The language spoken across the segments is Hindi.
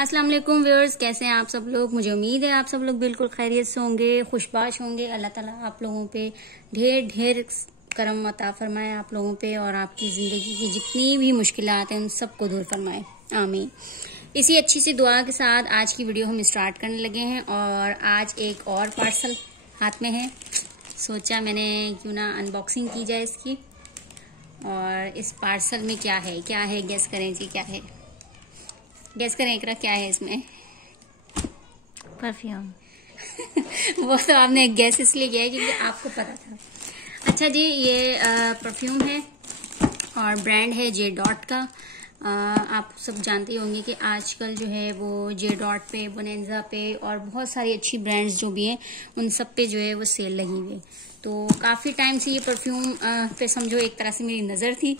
अस्सलाम वालेकुम व्यूअर्स, कैसे हैं आप सब लोग। मुझे उम्मीद है आप सब लोग बिल्कुल खैरियत से होंगे, खुशबाश होंगे। अल्लाह ताला आप लोगों पे ढेर ढेर करम अता फरमाए आप लोगों पे, और आपकी ज़िंदगी की जितनी भी मुश्किलात हैं उन सबको दूर फरमाए, आमीन। इसी अच्छी सी दुआ के साथ आज की वीडियो हम स्टार्ट करने लगे हैं, और आज एक और पार्सल हाथ में है। सोचा मैंने क्यों ना अनबॉक्सिंग की जाए इसकी। और इस पार्सल में क्या है गेस करें जी, क्या है? गेस करें इकरा, क्या है इसमें? परफ्यूम। वो तो आपने गेस इसलिए किया है क्योंकि आपको पता था। अच्छा जी, ये परफ्यूम है और ब्रांड है जे डॉट का। आप सब जानते ही होंगे कि आजकल जो है वो जे डॉट पे, बोनेंजा पे और बहुत सारी अच्छी ब्रांड्स जो भी हैं उन सब पे जो है वो सेल लगी हुई है। तो काफ़ी टाइम से ये परफ्यूम पे समझो एक तरह से मेरी नज़र थी,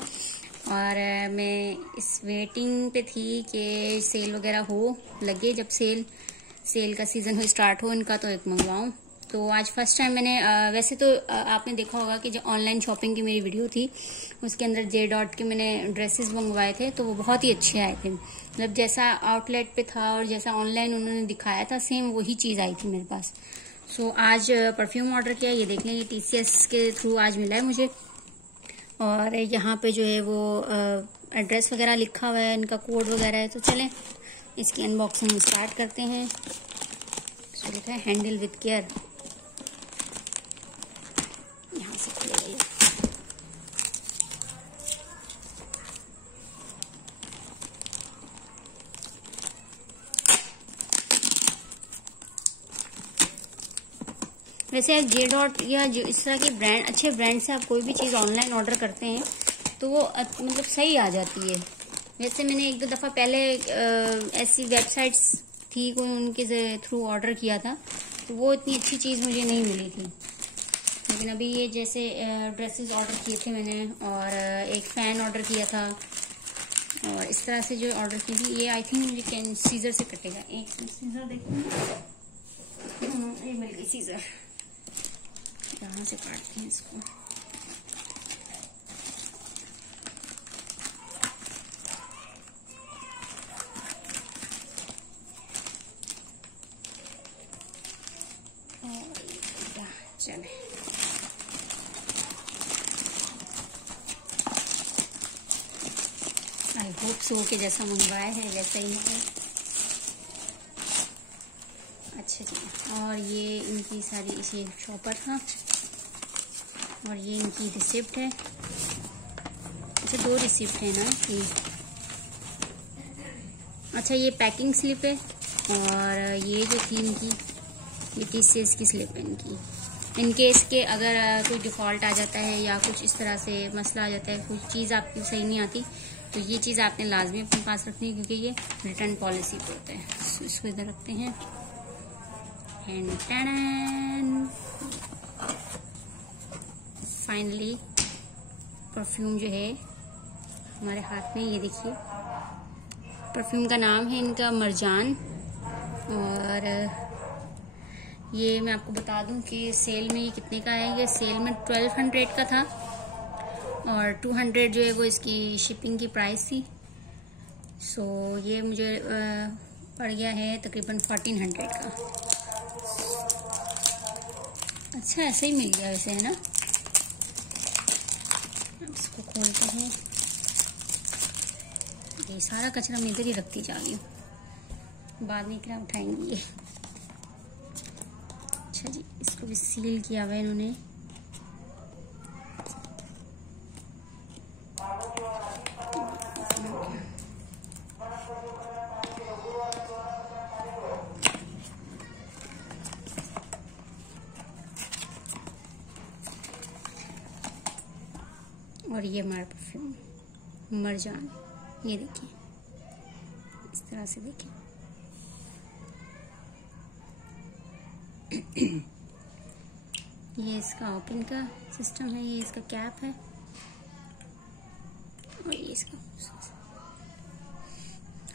और मैं इस वेटिंग पे थी कि सेल वगैरह हो, लगे जब सेल का सीज़न हो, स्टार्ट हो इनका, तो एक मंगवाऊँ। तो आज फर्स्ट टाइम मैंने वैसे तो आपने देखा होगा कि जो ऑनलाइन शॉपिंग की मेरी वीडियो थी उसके अंदर जे डॉट के मैंने ड्रेसेस मंगवाए थे, तो वो बहुत ही अच्छे आए थे। मतलब जैसा आउटलेट पे था और जैसा ऑनलाइन उन्होंने दिखाया था सेम वही चीज़ आई थी मेरे पास। सो आज परफ्यूम ऑर्डर किया। ये देख लें, ये TCS के थ्रू आज मिला है मुझे, और यहाँ पे जो है वो एड्रेस वगैरह लिखा हुआ है, इनका कोड वगैरह है। तो चलें इसकी अनबॉक्सिंग स्टार्ट करते हैं। तो लिखा है हैंडल विद केयर, यहाँ से खुलेगा ये। वैसे जे डॉट या जो इस तरह के ब्रांड, अच्छे ब्रांड से आप कोई भी चीज़ ऑनलाइन ऑर्डर करते हैं तो वो मतलब सही आ जाती है। वैसे मैंने एक दो दफ़ा पहले ऐसी वेबसाइट्स थी कोई, उनके थ्रू ऑर्डर किया था, तो वो इतनी अच्छी चीज़ मुझे नहीं मिली थी। लेकिन अभी ये जैसे ड्रेसेस ऑर्डर किए थे मैंने, और एक फ़ैन ऑर्डर किया था, और इस तरह से जो ऑर्डर की थी, ये आई थिंक मुझे सीजर से कटेगा। एक सीजर देखो, ये मिल गई सीजर, यहाँ से काटते हैं इसको। चले, आई होप सो के जैसा मंगवाया है वैसा ही है। अच्छा जी, और ये इनकी सारी इसी शॉपर था, और ये इनकी रिसिप्ट है। अच्छा, 2 रिसिप्ट है ना ये। अच्छा, ये पैकिंग स्लिप है, और ये जो थी इनकी, ये TCS की स्लिप है इनकी। इनकेस के अगर कोई डिफ़ॉल्ट आ जाता है या कुछ इस तरह से मसला आ जाता है, कोई चीज़ आपकी सही नहीं आती, तो ये चीज़ आपने लाजमी अपने पास रखनी है, क्योंकि ये रिटर्न पॉलिसी पे होता है। तो इसको इधर रखते हैं। फाइनली परफ्यूम जो है हमारे हाथ में, ये देखिए। परफ्यूम का नाम है इनका मरजान, और ये मैं आपको बता दूं कि सेल में ये कितने का है। ये सेल में 1200 का था, और 200 जो है वो इसकी शिपिंग की प्राइस थी। सो ये मुझे पड़ गया है तकरीबन 1400 का। अच्छा, ऐसे ही मिल गया वैसे, है ना। अब इसको खोलते हैं। ये सारा कचरा मैं इधर ही रखती जा रही हूँ, बाद में क्या उठाएंगी ये। अच्छा जी, इसको भी सील किया हुआ है इन्होंने। और ये हमारा परफ्यूम मरजान, ये देखिए, इस तरह से देखिए। ये इसका ओपन का सिस्टम है, ये इसका कैप है, और ये इसका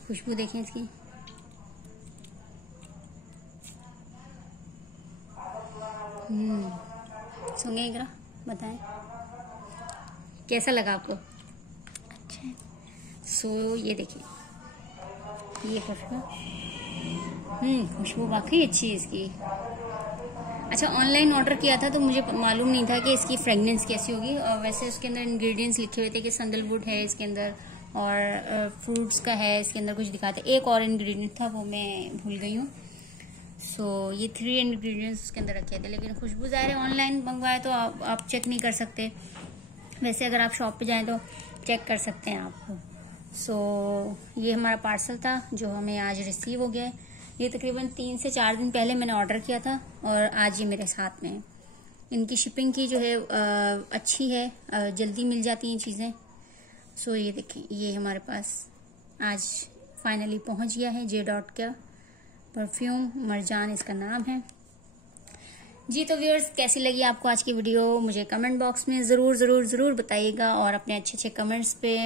खुशबू देखें इसकी। सुनिए जरा, बताएं कैसा लगा आपको। अच्छा, सो ये देखिए, ये परफ्यूम, खुशबू वाकई अच्छी है इसकी। अच्छा, ऑनलाइन ऑर्डर किया था तो मुझे मालूम नहीं था कि इसकी फ्रेगनेंस कैसी होगी। और वैसे उसके अंदर इंग्रेडिएंट्स लिखे हुए थे कि सैंडलवुड है इसके अंदर और फ्रूट्स का है इसके अंदर, कुछ दिखाते। एक और इंग्रेडिएंट था वो मैं भूल गई हूँ। सो ये 3 इंग्रेडिएंट्स उसके अंदर रखे थे, लेकिन खुशबू ज़ाहिर है ऑनलाइन मंगवाए तो आप चेक नहीं कर सकते। वैसे अगर आप शॉप पे जाएं तो चेक कर सकते हैं आप। सो ये हमारा पार्सल था जो हमें आज रिसीव हो गया है। ये तकरीबन 3 से 4 दिन पहले मैंने ऑर्डर किया था और आज ये मेरे साथ में है। इनकी शिपिंग की जो है अच्छी है, जल्दी मिल जाती हैं चीज़ें। सो ये देखें, ये हमारे पास आज फाइनली पहुंच गया है जे.डॉट का परफ्यूम, मरजान इसका नाम है जी। तो व्यूअर्स, कैसी लगी आपको आज की वीडियो मुझे कमेंट बॉक्स में ज़रूर बताइएगा और अपने अच्छे कमेंट्स पे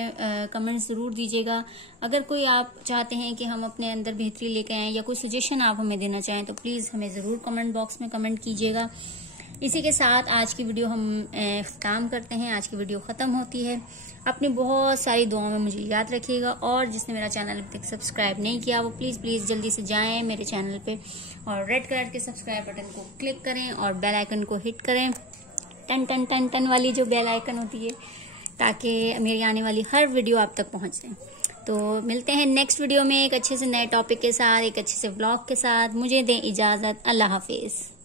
कमेंट्स ज़रूर दीजिएगा। अगर कोई आप चाहते हैं कि हम अपने अंदर बेहतरी लेके आएँ या कोई सजेशन आप हमें देना चाहें तो प्लीज़ हमें ज़रूर कमेंट बॉक्स में कमेंट कीजिएगा। इसी के साथ आज की वीडियो हम ख़त्म करते हैं। आज की वीडियो ख़त्म होती है। अपनी बहुत सारी दुआओं में मुझे याद रखिएगा और जिसने मेरा चैनल अभी तक सब्सक्राइब नहीं किया वो प्लीज़ जल्दी से जाएं मेरे चैनल पे और रेड कलर के सब्सक्राइब बटन को क्लिक करें और बेल आइकन को हिट करें, टन टन टन टन वाली जो बेल आइकन होती है, ताकि मेरी आने वाली हर वीडियो आप तक पहुँच जाए। तो मिलते हैं नेक्स्ट वीडियो में एक अच्छे से नए टॉपिक के साथ, एक अच्छे से व्लॉग के साथ। मुझे दें इजाज़त। अल्लाह हाफिज़।